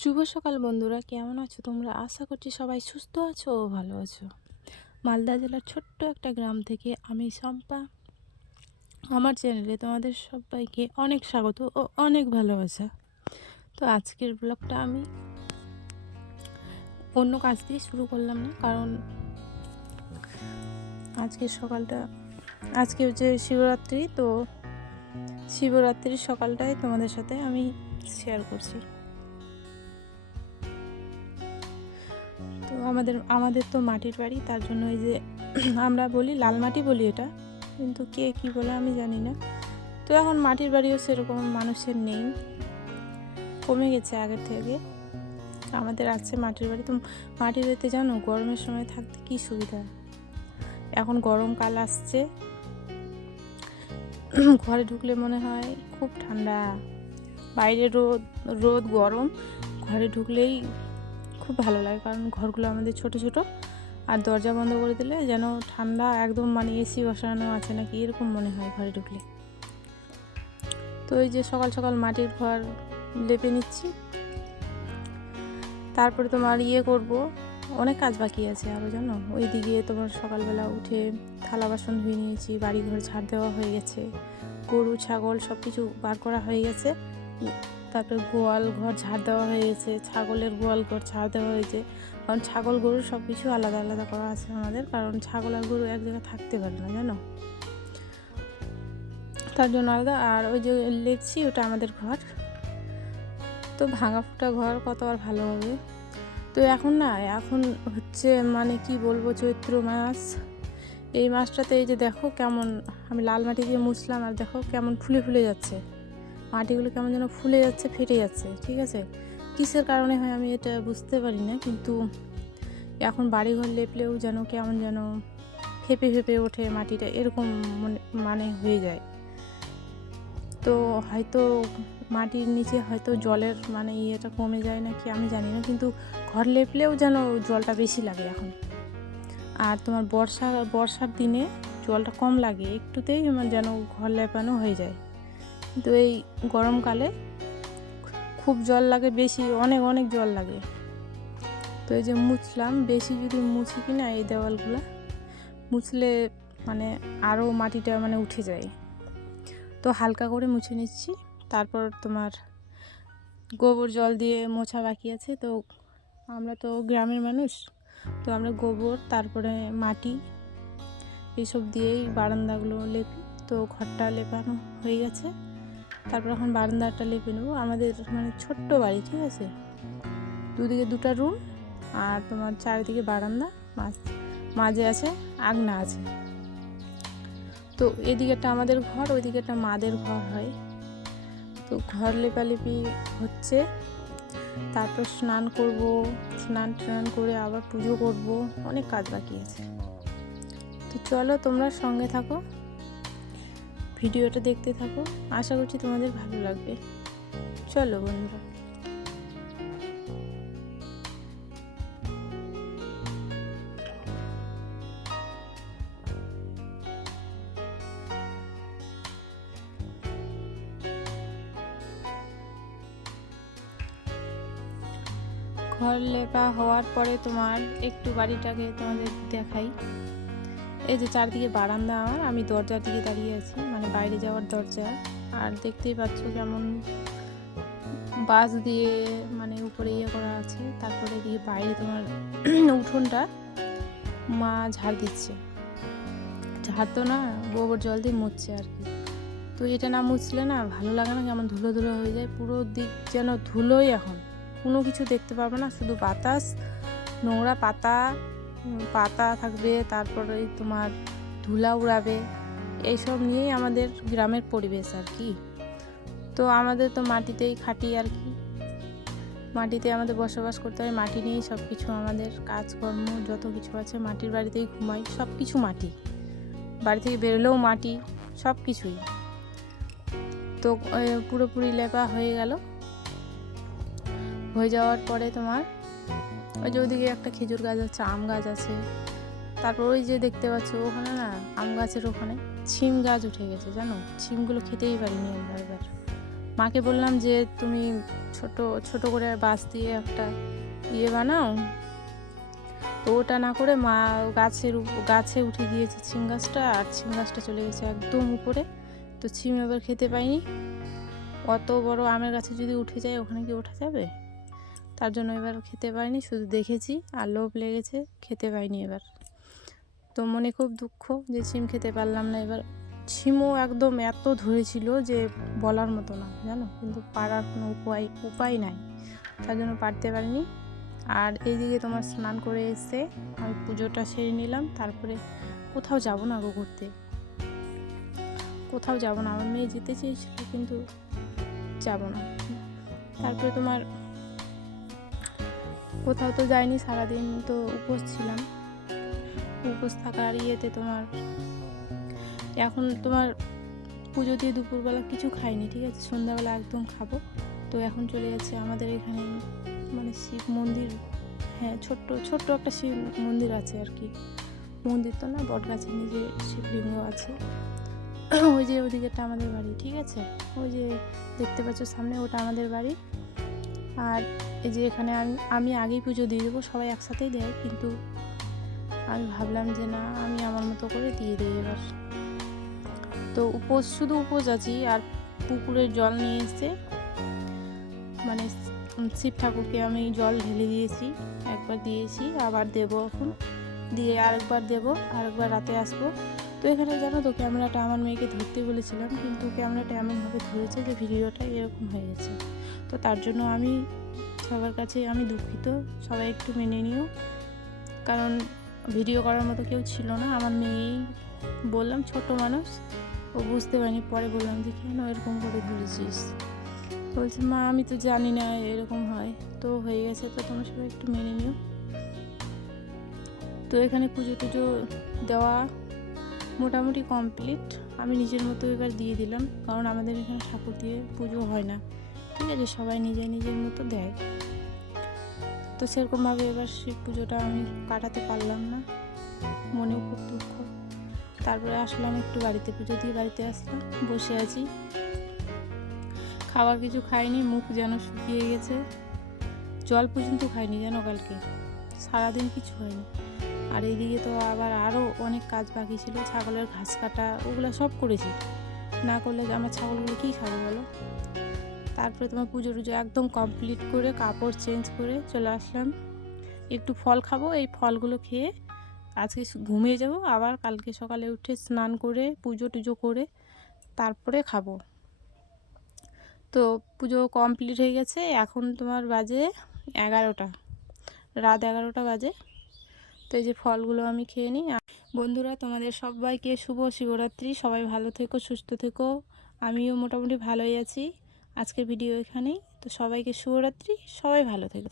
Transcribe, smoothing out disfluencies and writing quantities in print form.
শুভ সকাল বন্ধুরা, কেমন আছো তোমরা? আশা করছি সবাই সুস্থ আছো ও ভালো আছো। মালদা জেলার ছোট্ট একটা গ্রাম থেকে আমি শম্পা, আমার চ্যানেলে তোমাদের সবাইকে অনেক স্বাগত ও অনেক ভালোবাসা। তো আজকের ব্লগটা আমি অন্য কাজ দিয়ে শুরু করলাম না, কারণ আজকের সকালটা আজকে হচ্ছে শিবরাত্রি। তো শিবরাত্রির সকালটাই তোমাদের সাথে আমি শেয়ার করছি। তো আমাদের তো মাটির বাড়ি, তার জন্য এই যে আমরা বলি লাল মাটি বলি এটা, কিন্তু কে কী বলে আমি জানি না। তো এখন মাটির বাড়িও সেরকম মানুষের নেই, কমে গেছে আগের থেকে। আমাদের আছে মাটির বাড়ি। তো মাটির বাড়িতে জানো গরমের সময় থাকতে কি সুবিধা। এখন গরমকাল আসছে, ঘরে ঢুকলে মনে হয় খুব ঠান্ডা, বাইরে রোদ রোদ গরম, ঘরে ঢুকলেই খুব ভালো লাগে, কারণ ঘরগুলো আমাদের ছোট ছোট, আর দরজা বন্ধ করে দিলে যেন ঠান্ডা একদম, মানে এসি বসানো আছে নাকি এরকম মনে হয় ঘরে ঢুকলে। তো এই যে সকাল সকাল মাটির ঘর লেপে নিচ্ছি, তারপরে তোমার করব, অনেক কাজ বাকি আছে আরও জানো। ওইদিকে তোমার সকালবেলা উঠে থালা বাসন ধুয়ে নিয়েছি, বাড়িঘর ঝাড় দেওয়া হয়ে গেছে, গরু ছাগল সব কিছু বার করা হয়ে গেছে, তারপরে গোয়াল ঘর ঝাড় দেওয়া হয়ে গেছে, ছাগলের গোয়াল ঘর ঝাড় দেওয়া হয়েছে। কারণ ছাগল গরু সব কিছু আলাদা আলাদা করা আছে আমাদের, কারণ ছাগল আর গরু এক জায়গায় থাকতে পারে না জানো, তার জন্য আলাদা। আর ওই যে লেপছি ওটা আমাদের ঘর। তো ভাঙা ফুটা ঘর কত আর ভালো হবে। তো এখন হচ্ছে মানে কি বলবো, চৈত্র মাস, এই মাসটাতে এই যে দেখো কেমন আমি লাল মাটি দিয়ে মুছলাম, আর দেখো কেমন ফুলে ফুলে যাচ্ছে মাটিগুলো, কেমন যেন ফুলে যাচ্ছে, ফেটে যাচ্ছে। ঠিক আছে, কিসের কারণে হয় আমি এটা বুঝতে পারি না, কিন্তু এখন বাড়িঘর লেপলেও যেন কেমন যেন ফেপে ফেপে ওঠে মাটিটা, এরকম মানে হয়ে যায়। তো হয়তো মাটির নিচে হয়তো জলের মানে ইয়েটা কমে যায় নাকি আমি জানি না, কিন্তু ঘর লেপলেও যেন জলটা বেশি লাগে এখন। আর তোমার বর্ষার দিনে জলটা কম লাগে, একটুতেই যেন ঘর লেপানো হয়ে যায়, কিন্তু এই গরমকালে খুব জল লাগে, বেশি অনেক অনেক জল লাগে। তো এই যে মুছলাম, বেশি যদি মুছি কিনা এই দেওয়ালগুলো মুছলে মানে আরও মাটিটা মানে উঠে যায়, তো হালকা করে মুছে নিচ্ছি। তারপর তোমার গোবর জল দিয়ে মোছা বাকি আছে। তো আমরা তো গ্রামের মানুষ, তো আমরা গোবর তারপরে মাটি এইসব দিয়েই বারান্দাগুলো লেপি। তো ঘরটা লেপানো হয়ে গেছে, তারপর এখন বারান্দাটা লেপে নেবো। আমাদের মানে ছোট্ট বাড়ি, ঠিক আছে, দুদিকে দুটো রুম, আর তোমার চারিদিকে বারান্দা, মাঝে আছে আঙনা আছে। তো এদিকেটা আমাদের ঘর, ওইদিকেটা মাদের ঘর হয়। তো ঘর লেপালেপি হচ্ছে, তারপর স্নান করব, স্নান করে আবার পুজো করব, অনেক কাজ বাকি আছে। তো চলো তোমরা সঙ্গে থাকো, ভিডিওটা দেখতে থাকো, আশা করছি তোমাদের ভালো লাগবে। চলো বন্ধুরা। ঘর লেপা হওয়ার পরে তোমার একটু বাড়িটাকে তোমাদের দেখাই। এই যে চারদিকে বারান্দা আমার, আমি দরজার দিকে দাঁড়িয়ে আছি, মানে বাইরে যাওয়ার দরজা। আর দেখতেই পাচ্ছ কেমন বাঁশ দিয়ে মানে উপরে করা আছে। তারপরে এদিকে বাইরে তোমার উঠোনটা মা ঝাড় দিচ্ছে, ঝাড় তো না, গোবর জল দিয়ে মুছছে আর কি। তো এটা না মুছলে না ভালো লাগে না, কেমন ধুলো ধুলো হয়ে যায়, পুরো দিক যেন ধুলোই, এখন কোনো কিছু দেখতে পারবে না, শুধু বাতাস, নোংরা পাতা পাতা থাকবে, তারপরে তোমার ধুলা উড়াবে, এইসব নিয়েই আমাদের গ্রামের পরিবেশ আর কি। তো আমাদের তো মাটিতেই খাটি আর কি, মাটিতে আমাদের বসবাস করতে হয়, মাটি নিয়েই সব কিছু, আমাদের কাজকর্ম যত কিছু আছে মাটির বাড়িতেই ঘুমাই, সব কিছু মাটি, বাড়ি থেকে বেরোলেও মাটি, সব কিছুই। তো পুরোপুরি লেপা হয়ে গেল, হয়ে যাওয়ার পরে তোমার ওই যে ওইদিকে একটা খেজুর গাছ আছে, আম গাছ আছে, তারপর ওই যে দেখতে পাচ্ছ ওখানে না আম গাছের ওখানে ছিম গাছ উঠে গেছে জানো, ছিমগুলো খেতেই পারিনি একবার, মাকে বললাম যে তুমি ছোট ছোট করে বাঁশ দিয়ে একটা বানাও। তো ওটা না করে মা গাছে উঠে দিয়েছে ছিম গাছটা, আর ছিম গাছটা চলে গেছে একদম উপরে। তো ছিম এবার খেতে পাইনি। অত বড় আমের গাছে যদি উঠে যায় ওখানে কি ওঠা যাবে? তার জন্য এবার খেতে পাইনি, শুধু দেখেছি আর লোভ লেগেছে, খেতে পাইনি এবার। তো মনে খুব দুঃখ যে ছিম খেতে পারলাম না। এবার ছিমও একদম এত ধরেছিল যে বলার মতো না, জানো, কিন্তু পারার কোনো উপায় নাই, তার জন্য পারতে পারিনি। আর এইদিকে তোমার স্নান করে এসে আমি পুজোটা সেরে নিলাম। তারপরে কোথাও যাব না গো ঘুরতে, কোথাও যাব না। আমার মেয়ে যেতে চেয়েছিল কিন্তু যাব না। তারপরে তোমার কোথাও তো যাইনি, সারাদিন তো উপোস ছিলাম। উপোস থাকার তোমার এখন তোমার পুজো দিয়ে দুপুরবেলা কিছু খাইনি, ঠিক আছে, সন্ধ্যাবেলা একদম খাবো। তো এখন চলে যাচ্ছে আমাদের এখানে মানে শিব মন্দির, হ্যাঁ ছোট্ট একটা শিব মন্দির আছে আর কি। মন্দির তো না, বট গাছের নিচে শিবলিঙ্গ আছে। ওই যে ওদিকেরটা আমাদের বাড়ি, ঠিক আছে, ওই যে দেখতে পাচ্ছ সামনে, ওটা আমাদের বাড়ি। আর এই যে এখানে আমি আগেই পুজো দিয়ে দেবো, সবাই একসাথেই দেয়, কিন্তু আমি ভাবলাম যে না, আমি আমার মতো করে দিয়ে দিই এবার। তো শুধু উপোস আছি। আর পুকুরের জল নিয়ে এসে মানে শিব ঠাকুরকে আমি জল ঢেলে দিয়েছি, একবার দিয়েছি, আবার দেবো এখন, দিয়ে আরেকবার দেবো, আরেকবার রাতে আসবো। তো এখানে জানো তো ক্যামেরাটা আমার মেয়েকে ধরতে বলেছিলাম, কিন্তু ক্যামেরাটা এমনভাবে ধরেছে যে ভিডিওটা এরকম হয়ে গেছে। তো তার জন্য আমি সবার কাছে আমি দুঃখিত, সবাই একটু মেনে নিও, কারণ ভিডিও করার মতো কেউ ছিল না। আমার মেয়েই, বললাম ছোট মানুষ, ও বুঝতে পারিনি। পরে বললাম যে কেন এরকম করে ধরেছিস? বলছে মা আমি তো জানি না এরকম হয়। তো হয়ে গেছে, তো তোমরা সবাই একটু মেনে নিও। তো এখানে পুজো টুজো দেওয়া মোটামুটি কমপ্লিট। আমি নিজের মতো এবার দিয়ে দিলাম, কারণ আমাদের এখানে ঠাকুর দিয়ে পুজো হয় না, ঠিক আছে, সবাই নিজের মতো দেয়। তো সেরকমভাবে এবার শিব পুজোটা আমি কাটাতে পারলাম না, মনেও খুব দুঃখ। তারপরে আসলাম একটু বাড়িতে, পুজো দিয়ে বাড়িতে আসলাম, বসে আছি, খাবার কিছু খাইনি, মুখ যেন শুকিয়ে গেছে, জল পর্যন্ত খাইনি যেন কালকে সারাদিন, কিছু হয়নি। আর এইদিকে তো আবার আরও অনেক কাজ বাকি ছিল, ছাগলের ঘাস কাটা, ওগুলো সব করেছি, না করলে আমার ছাগলগুলো কী খাবে বলো। তারপরে তোমার পুজো টুজো একদম কমপ্লিট করে কাপড় চেঞ্জ করে চলে আসলাম, একটু ফল খাবো, এই ফলগুলো খেয়ে আজকে ঘুমিয়ে যাব, আবার কালকে সকালে উঠে স্নান করে পুজো টুজো করে তারপরে খাবো। তো পুজো কমপ্লিট হয়ে গেছে, এখন তোমার বাজে 11টা, রাত 11টা বাজে। তো এই যে ফলগুলো আমি খেয়ে নিই। বন্ধুরা, তোমাদের সবাইকে শুভ শিবরাত্রি, সবাই ভালো থেকো, সুস্থ থেকো। আমিও মোটামুটি ভালোই আছি। আজকের ভিডিও এখানেই, তো সবাইকে শুভরাত্রি, সবাই ভালো থেকো।